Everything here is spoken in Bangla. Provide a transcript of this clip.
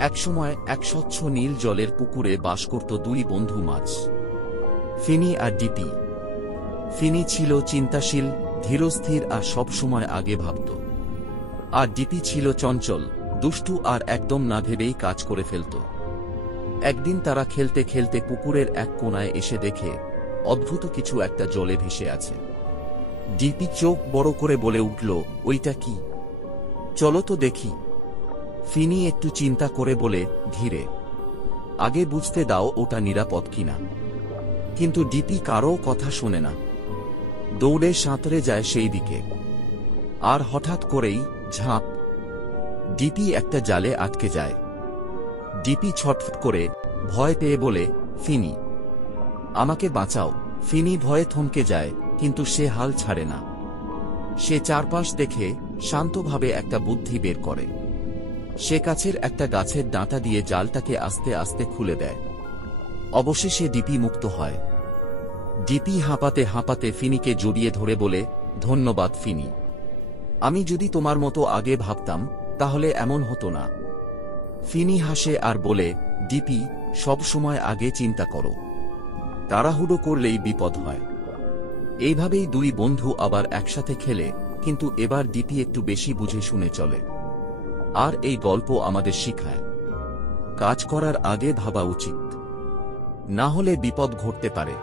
একসময় এক স্বচ্ছ নীল জলের পুকুরে বাস করত দুই বন্ধু মাছ, ফিনি আর ডিপি। ফিনি ছিল চিন্তাশীল, ধীরস্থির আর সবসময় আগে ভাবত। আর ডিপি ছিল চঞ্চল, দুষ্টু আর একদম না ভেবেই কাজ করে ফেলত। একদিন তারা খেলতে খেলতে পুকুরের এক কোণায় এসে দেখে অদ্ভুত কিছু একটা জলে ভেসে আছে। ডিপি চোখ বড় করে বলে উঠল, ওইটা কি? চলো তো দেখি। ফিনি একটু চিন্তা করে বলে, ধীরে, আগে বুঝতে দাও ওটা নিরাপদ কিনা। কিন্তু ডিপি কারও কথা শোনে না, দৌড়ে সাঁতরে যায় সেই দিকে। আর হঠাৎ করেই ঝাঁপ! ডিপি একটা জালে আটকে যায়। ডিপি ছটফট করে ভয় পেয়ে বলে, ফিনি, আমাকে বাঁচাও। ফিনি ভয়ে থমকে যায়, কিন্তু সে হাল ছাড়ে না। সে চারপাশ দেখে শান্তভাবে একটা বুদ্ধি বের করে। সে কাছের একটা গাছের ডাঁটা দিয়ে জালটাকে আস্তে আস্তে খুলে দেয়। অবশেষে ডিপি মুক্ত হয়। ডিপি হাঁপাতে হাঁপাতে ফিনিকে জড়িয়ে ধরে বলে, ধন্যবাদ ফিনি। আমি যদি তোমার মতো আগে ভাবতাম তাহলে এমন হতো না। ফিনি হাসে আর বলে, ডিপি, সব সময় আগে চিন্তা করো, তাড়াহুড়ো করলেই বিপদ হয়। এইভাবেই দুই বন্ধু আবার একসাথে খেলে, কিন্তু এবার ডিপি একটু বেশি বুঝে শুনে চলে। আর এই গল্প আমাদের শিখায়, কাজ করার আগে ভাবা উচিত, না হলে বিপদ ঘটতে পারে।